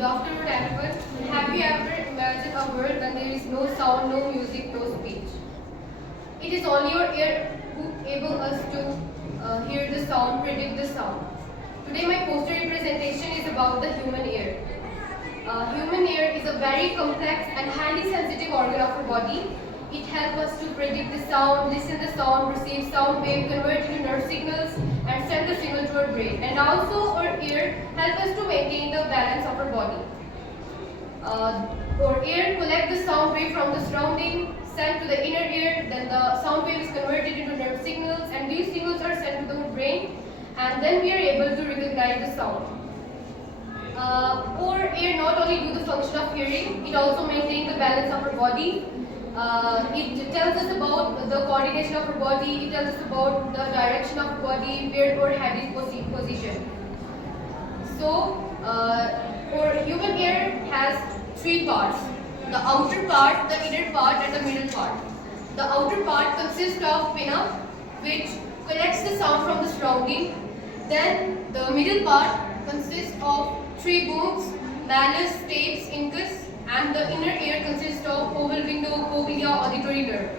Good afternoon, everyone. Have you ever imagined a world when there is no sound, no music, no speech? It is only your ear who able us to hear the sound, predict the sound. Today, my poster representation is about the human ear. Human ear is a very complex and highly sensitive organ of our body. It helps us to predict the sound, listen the sound, receive sound wave, convert into nerve signals, and send the signal to our brain. And also, our ear helps us to maintain the balance of our body. Our ear collects the sound wave from the surrounding, sent to the inner ear, then the sound wave is converted into nerve signals, and these signals are sent to the brain, and then we are able to recognize the sound. Our ear not only do the function of hearing, it also maintains the balance of our body. It tells us about the coordination of our body, it tells us about the direction of our body, where our head is positioned. So, our human ear has three parts: the outer part, the inner part, and the middle part. The outer part consists of pinna, which collects the sound from the surrounding. Then the middle part consists of three bones: malleus, stapes, incus, and the inner ear consists of oval window, cochlea, auditory nerve.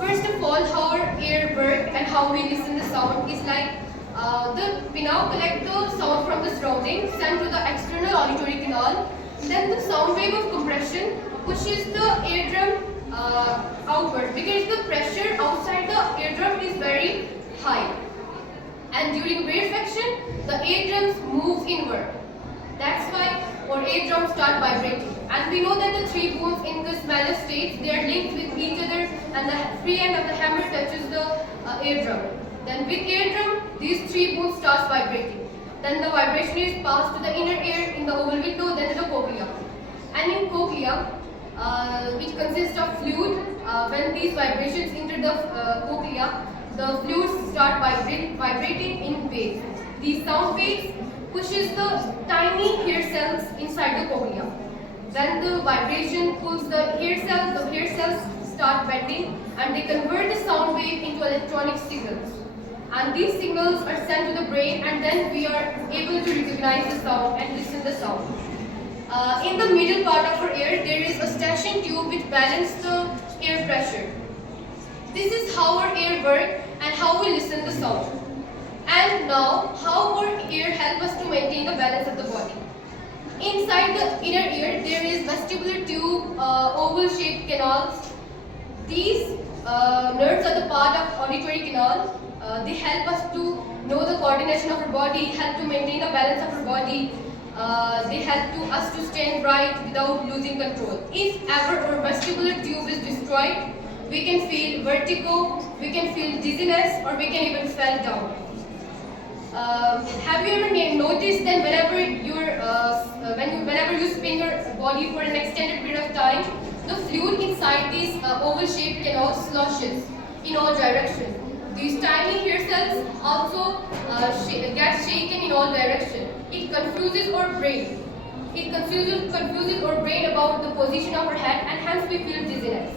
First of all, how our ear work and how we listen the sound is like the pinna collect the sound from the surrounding, sent to the external auditory canal. Then the sound wave of compression pushes the eardrum outward because the pressure outside the eardrum is very high. And during rarefaction, the eardrums move inward. That's why our eardrums start vibrating. And we know that the three bones in the malleus states, they are linked with each other, and the free end of the hammer touches the eardrum. Then with eardrum, these three bones start vibrating. Then the vibration is passed to the inner ear in the oval window, then to the cochlea. And in cochlea, which consists of fluid, when these vibrations enter the cochlea, the fluids start vibrating in waves. These sound waves pushes the tiny hair cells inside the cochlea. When the vibration pulls the hair cells start bending, and they convert the sound wave into electronic signals. And these signals are sent to the brain, and then we are able to recognize the sound and listen the sound. In the middle part of our ear, there is a Eustachian tube which balances the air pressure. This is how our ear works and how we listen the sound. And now, how our ear helps us to maintain the balance of the body. Inside the inner ear, there is vestibular tube, oval-shaped canals. These nerves are the part of auditory canal. They help us to know the coordination of our body, help to maintain the balance of our body. They help us to stand right without losing control. If ever our vestibular tube is destroyed, we can feel vertigo, we can feel dizziness, or we can even fall down. Have you ever noticed that whenever you spin your body for an extended period of time, the fluid inside these oval-shaped canals sloshes in all directions. These tiny hair cells also get shaken in all directions. It confuses our brain. It confuses our brain about the position of our head, and hence we feel dizziness.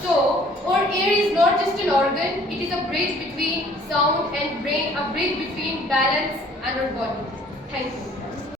So, our ear is not just an organ, it is a bridge between sound and brain, a bridge between balance and our body. Thank you.